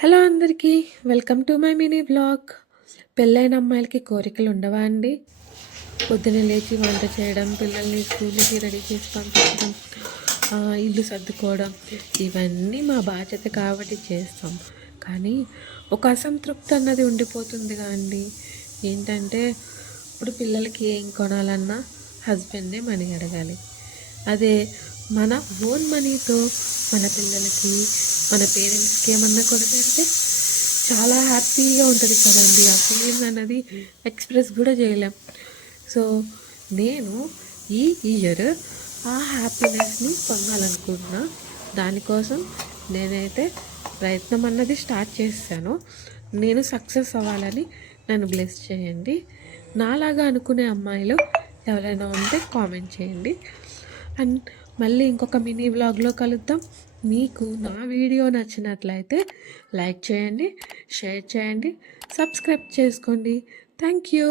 Hello అందరికీ, welcome to my mini blog. పెళ్ళైన అమ్మాయిలకి కోరికలు ఉండవా అండి? పొద్దున లేచి వంట చేయడం, పిల్లల్ని స్కూల్కి రెడీ చేసి పంపించడం, ఇల్లు సర్దుకోవడం, ఇవన్నీ మా బాధ్యత కాబట్టి చేస్తాం. కానీ ఒక అసంతృప్తి అన్నది ఉండిపోతుందిగా అండి. ఏంటంటే ఇప్పుడు పిల్లలకి ఏం కొనాలన్నా హస్బెండే మనీ అడగాలి. అదే మన ఓన్ మనీతో మన పిల్లలకి, మన పేరెంట్స్కి ఏమన్నా కొనిపెడితే చాలా హ్యాపీగా ఉంటుంది కదండి. ఆ ఫీలింగ్ అన్నది ఎక్స్ప్రెస్ కూడా చేయలేం. సో నేను ఈ ఇయర్ ఆ హ్యాపీనెస్ని పొందాలనుకుంటున్నా. దానికోసం నేనైతే ప్రయత్నం అన్నది స్టార్ట్ చేశాను. నేను సక్సెస్ అవ్వాలని నన్ను బ్లెస్ చేయండి. నాలాగా అనుకునే అమ్మాయిలు ఎవరైనా ఉంటే కామెంట్ చేయండి. అండ్ మళ్ళీ ఇంకొక మినీ వ్లాగ్లో కలుద్దాం. మీకు నా వీడియో నచ్చినట్లయితే లైక్ చేయండి, షేర్ చేయండి, సబ్స్క్రైబ్ చేసుకోండి. Thank you.